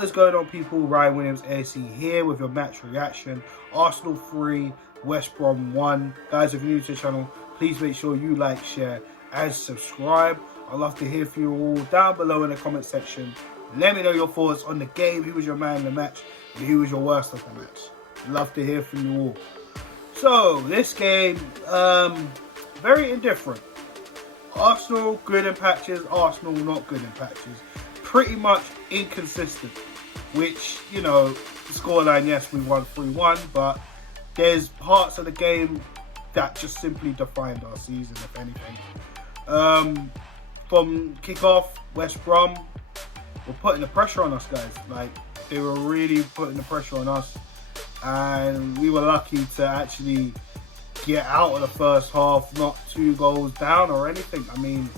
What is going on, people? Ryan Williams AC here with your match reaction. Arsenal 3, West Brom 1. Guys, if you're new to the channel, please make sure you like, share and subscribe. I'd love to hear from you all down below in the comment section. Let me know your thoughts on the game, who was your man in the match and who was your worst of the match. Love to hear from you all. So, this game, very indifferent. Arsenal good in patches, Arsenal not good in patches. Pretty much inconsistent, which, you know, the scoreline, yes, we won 3-1, but there's parts of the game that just simply defined our season, if anything. From kick-off, West Brom were putting the pressure on us, guys. Like, they were really putting the pressure on us, and we were lucky to actually get out of the first half, not 2 goals down or anything. I mean,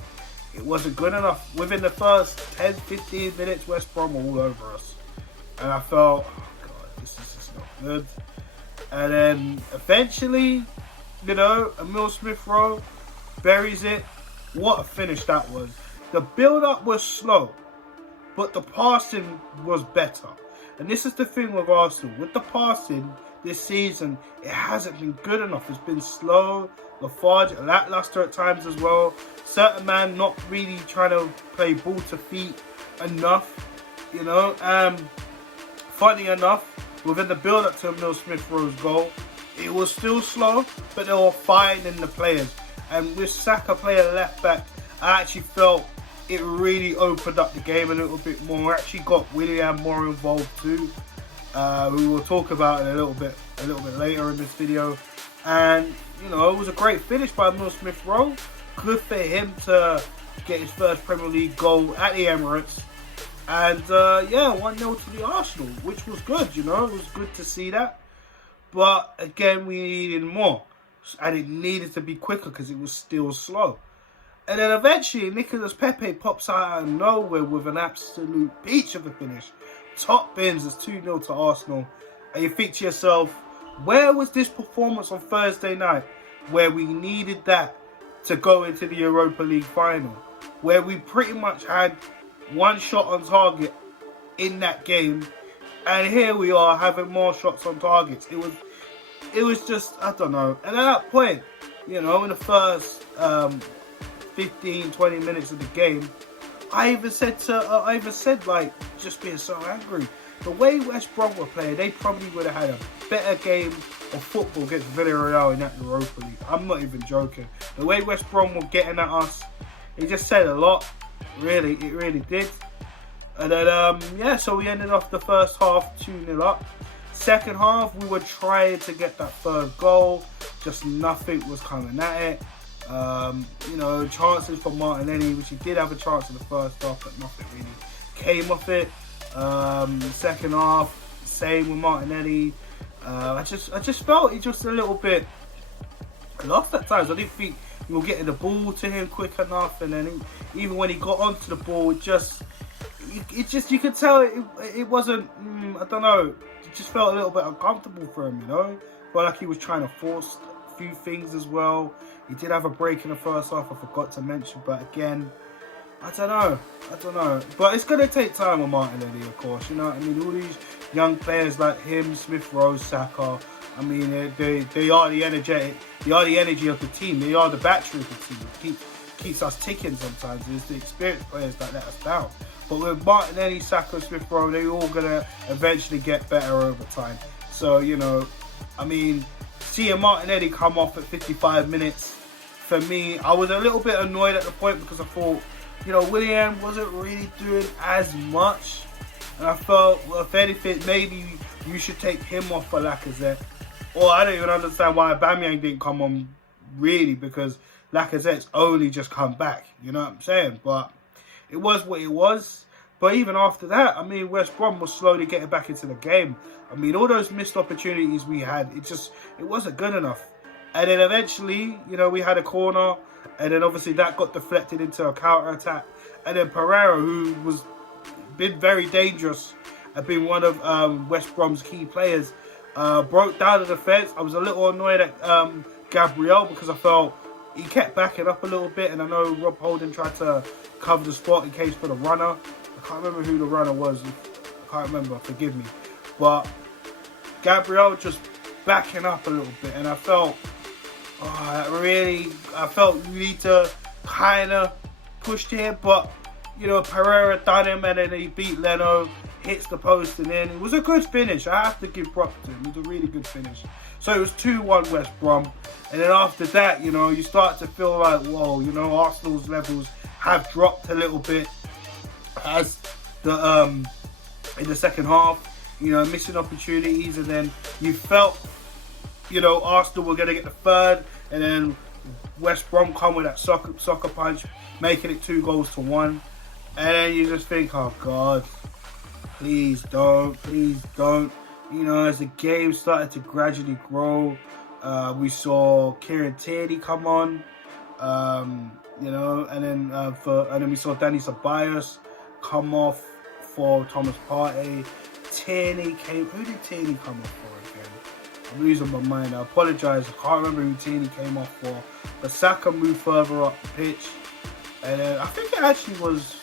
it wasn't good enough. Within the first 10-15 minutes, West Brom were all over us. And I felt, oh God, this is just not good. And then eventually, you know, Emile Rowe buries it. What a finish that was. The build-up was slow, but the passing was better. And this is the thing with Arsenal. With the passing this season, it hasn't been good enough. It's been slow, lethargic, lackluster at times as well. Certain man not really trying to play ball to feet enough, you know. Funny enough, within the build-up to Emile Rowe's goal, it was still slow, but they were finding the players. And with Saka playing left back, I actually felt it really opened up the game a little bit more. Actually got Willian more involved too. We will talk about it a little bit later in this video. And you know, it was a great finish by Emile Rowe. Good for him to get his first Premier League goal at the Emirates. And yeah, 1-0 to the Arsenal, which was good. You know, it was good to see that. But again, we needed more, and it needed to be quicker because it was still slow. And then eventually, Pepe pops out of nowhere with an absolute peach of a finish. Top bins, it's 2-0 to Arsenal. And you think to yourself, where was this performance on Thursday night where we needed that to go into the Europa League final? Where we pretty much had one shot on target in that game. And here we are having more shots on targets. It was just, I don't know. And at that point, you know, in the first 15-20 minutes of the game, I even said like, just being so angry. The way West Brom were playing, they probably would have had a better game of football against Villarreal in that Europa League. I'm not even joking. The way West Brom were getting at us, it just said a lot. Really, it really did. And then, yeah, so we ended off the first half 2-0 up. Second half, we were trying to get that third goal. Just nothing was coming at it. You know, chances for Martinelli, which he did have a chance in the first half, but nothing really came of it. Second half, same with Martinelli. I just felt he just a little bit lost at times. I didn't think we were getting the ball to him quick enough, and then even when he got onto the ball, you could tell it wasn't. I don't know. It just felt a little bit uncomfortable for him, you know. Felt like he was trying to force a few things as well. He did have a break in the first half, I forgot to mention, but again, I don't know. But it's going to take time with Martinelli, of course, you know what I mean? All these young players like him, Rowe, Saka, I mean, they are the energy of the team. They are the battery of the team. It keeps us ticking sometimes. It's the experienced players that let us down. But with Martinelli, Saka, Rowe, they're all going to eventually get better over time. So, you know, I mean, seeing Martinelli come off at 55 minutes, for me, I was a little bit annoyed at the point because I thought, you know, Willian wasn't really doing as much. And I felt, well, if anything, maybe you should take him off for Lacazette. Or I don't even understand why Aubameyang didn't come on, really, because Lacazette's only just come back. You know what I'm saying? But it was what it was. But even after that, I mean, West Brom was slowly getting back into the game. I mean, all those missed opportunities we had, it wasn't good enough. And then eventually, you know, we had a corner, and then obviously that got deflected into a counter-attack. And then Pereira, who was been very dangerous and been one of West Brom's key players, broke down the defence. I was a little annoyed at Gabriel because I felt he kept backing up a little bit, and I know Rob Holding tried to cover the spot in case for the runner. I can't remember who the runner was. I can't remember, forgive me. But Gabriel just backing up a little bit, and I felt, I felt we need to kind of push here, but you know, Pereira done him, and then he beat Leno, hits the post and in. It was a good finish. I have to give props to him. It was a really good finish. So it was 2-1 West Brom, and then after that, you know, you start to feel like, whoa, you know, Arsenal's levels have dropped a little bit as the in the second half, you know, missing opportunities, and then you felt, you know, Arsenal were going to get the third, and then West Brom come with that soccer punch, making it 2-1, and then you just think, oh God, please don't. You know, as the game started to gradually grow, we saw Kieran Tierney come on, you know, and then we saw Danny Ceballos come off for Thomas Partey. Tierney came. Who did Tierney come off for again? I'm losing my mind. I apologise. I can't remember who Tierney came off for. But Saka moved further up the pitch, and then I think it actually was.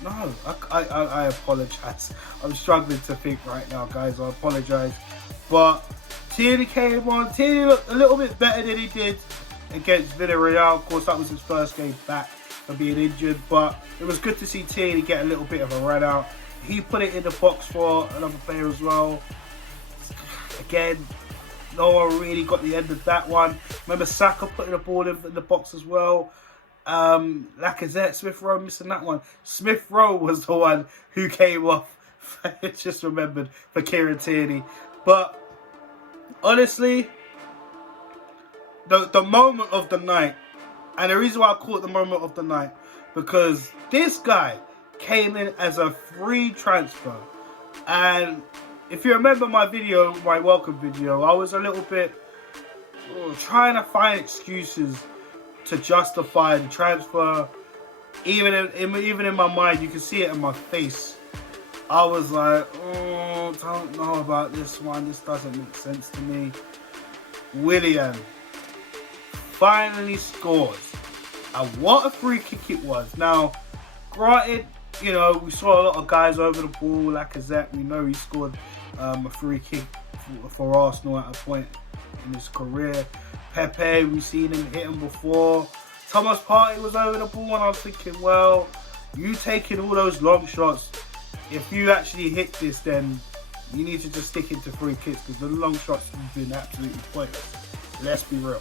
No, I apologise. I'm struggling to think right now, guys. I apologise. But Tierney came on. Tierney looked a little bit better than he did against Villarreal. Of course, that was his first game back from being injured. But it was good to see Tierney get a little bit of a run out. He put it in the box for another player as well. Again, no one really got the end of that one. Remember Saka putting the ball in the box as well. Lacazette, Smith Rowe missing that one. Smith Rowe was the one who came off. Just remembered for Kieran Tierney. But honestly, the moment of the night, and the reason why I call it the moment of the night, because this guy came in as a free transfer, and if you remember my video, my welcome video, I was a little bit trying to find excuses to justify the transfer. Even in my mind, you can see it in my face. I was like, oh, don't know about this one. This doesn't make sense to me. Willian finally scores. And what a free kick it was. Now, granted, you know, we saw a lot of guys over the ball. Lacazette, we know he scored a free kick for Arsenal at a point in his career. Pepe, we've seen him hit him before. Thomas Partey was over the ball, and I was thinking, well, you taking all those long shots, if you actually hit this, then you need to just stick into free kicks, because the long shots have been absolutely pointless. Let's be real.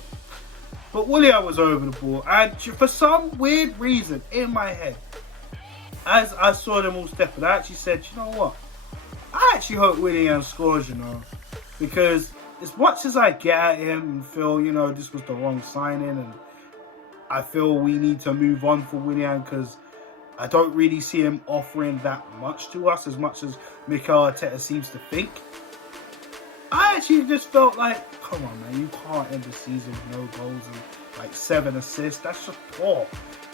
But Willian was over the ball, and for some weird reason in my head, as I saw them all stepping, I actually said, you know what? I actually hope Willian scores, you know, because as much as I get at him and feel, you know, this was the wrong signing, and I feel we need to move on for Willian, because I don't really see him offering that much to us as much as Mikel Arteta seems to think. I actually just felt like, come on, man, you can't end the season with no goals and like 7 assists. That's just poor.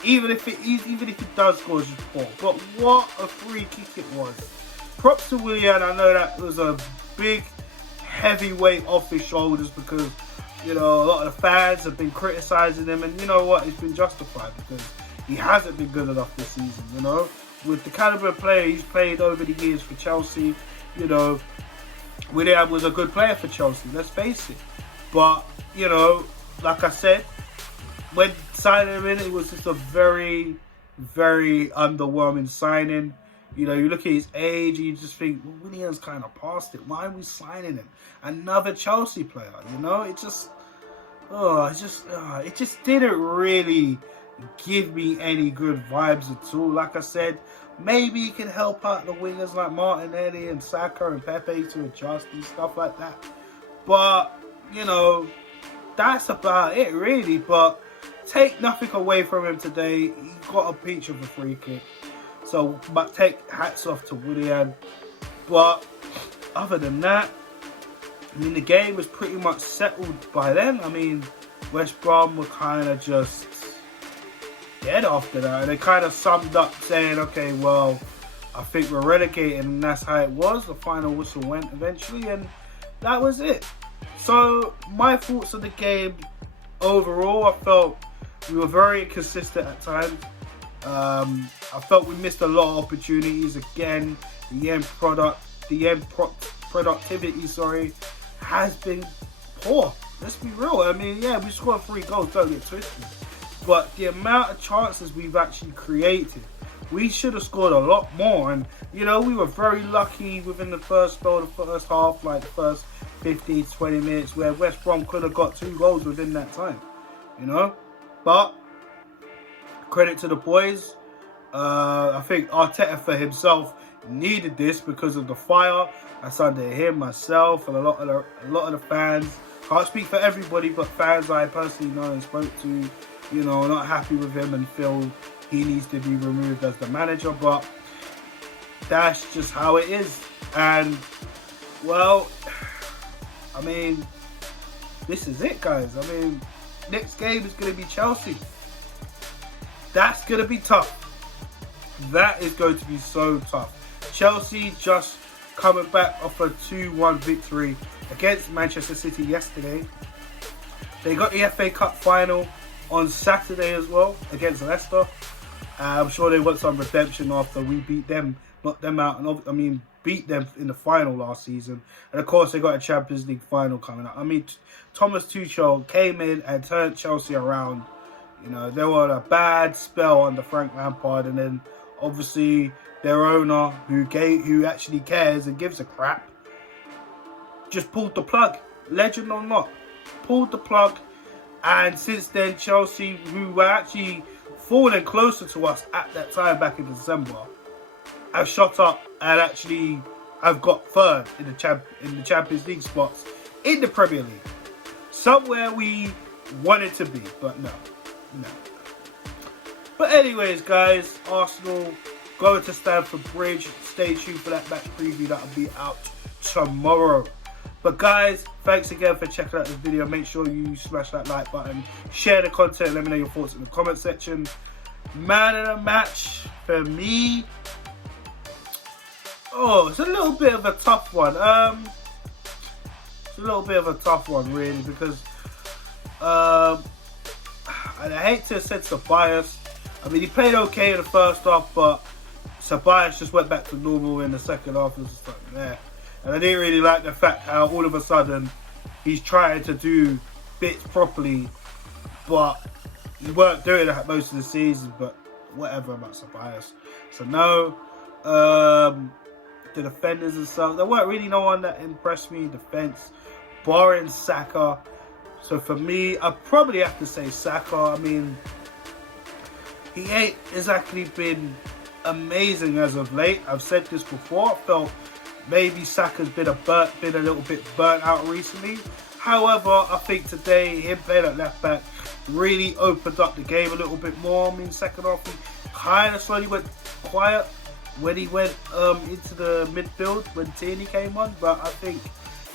Even if he does score, it's just poor. But what a free kick it was. Props to Willian. I know that was a big, heavy weight off his shoulders, because, you know, a lot of the fans have been criticising him, and you know what, it's been justified, because he hasn't been good enough this season, you know. With the calibre of player he's played over the years for Chelsea, you know, Willian was a good player for Chelsea, let's face it. But, you know, like I said, when signing him in, it was just a very, very underwhelming signing. You know, you look at his age, you just think, well, Willian's kind of past it. Why are we signing him? Another Chelsea player, you know? It just didn't really give me any good vibes at all. Like I said, maybe he can help out the wingers like Martinelli and Saka and Pepe to adjust and stuff like that. But, you know, that's about it really. But take nothing away from him today. He got a peach of a free kick. So, but take hats off to Willian. But other than that, I mean, the game was pretty much settled by then. I mean, West Brom were kind of just dead after that. And they kind of summed up saying, okay, well, I think we're relegated, and that's how it was. The final whistle went eventually, and that was it. So, my thoughts on the game overall, I felt we were very inconsistent at times. I felt we missed a lot of opportunities again. The end productivity, sorry, has been poor. Let's be real. I mean, yeah, we scored 3 goals, don't get twisted. But the amount of chances we've actually created, we should have scored a lot more. And, you know, we were very lucky within the first half, like the first 15, 20 minutes, where West Brom could have got 2 goals within that time, you know. But credit to the boys. I think Arteta for himself needed this because of the fire that's under him, myself, and a lot of the fans. Can't speak for everybody, but fans I personally know and spoke to, you know, not happy with him and feel he needs to be removed as the manager. But that's just how it is. And, well, I mean, this is it, guys. I mean, next game is going to be Chelsea. That's going to be tough. That is going to be so tough. Chelsea just coming back off a 2-1 victory against Manchester City yesterday. They got the FA Cup final on Saturday as well against Leicester. I'm sure they want some redemption after we beat them, knocked them out, and beat them in the final last season. And of course, they got a Champions League final coming up. I mean, Thomas Tuchel came in and turned Chelsea around. You know, they were on a bad spell under Frank Lampard, and then obviously their owner, who actually cares and gives a crap, just pulled the plug. Legend or not, pulled the plug. And since then, Chelsea, who were actually falling closer to us at that time back in December, have shot up and actually have got third in the Champions League spots in the Premier League. Somewhere we wanted to be, but no. But anyways, guys, Arsenal going to Stamford Bridge. Stay tuned for that match preview that will be out tomorrow. But guys, thanks again for checking out this video. Make sure you smash that like button, share the content, let me know your thoughts in the comment section. Man of the match for me. Oh, it's a little bit of a tough one. It's a little bit of a tough one, really, because and I hate to say Ceballos. I mean, he played okay in the first half, but Ceballos just went back to normal in the second half. It was just like, yeah. And I didn't really like the fact how all of a sudden he's trying to do bits properly, but he weren't doing that most of the season. But whatever about Ceballos. So no, the defenders and stuff, there weren't really no one that impressed me in defence, barring Saka. So for me, I'd probably have to say Saka. I mean, he ain't exactly been amazing as of late. I've said this before. I felt maybe Saka's been a little bit burnt out recently. However, I think today him playing at left back really opened up the game a little bit more. I mean, second half he kind of slowly went quiet when he went into the midfield when Tierney came on. But I think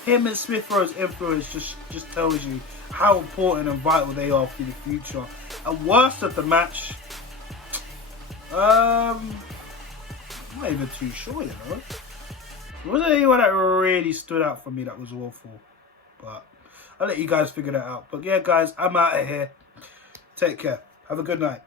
him and Smith Rowe's influence just tells you how important and vital they are for the future. And worst of the match, I'm not even too sure, you know. There wasn't anyone that really stood out for me that was awful. But I'll let you guys figure that out. But yeah, guys, I'm out of here. Take care. Have a good night.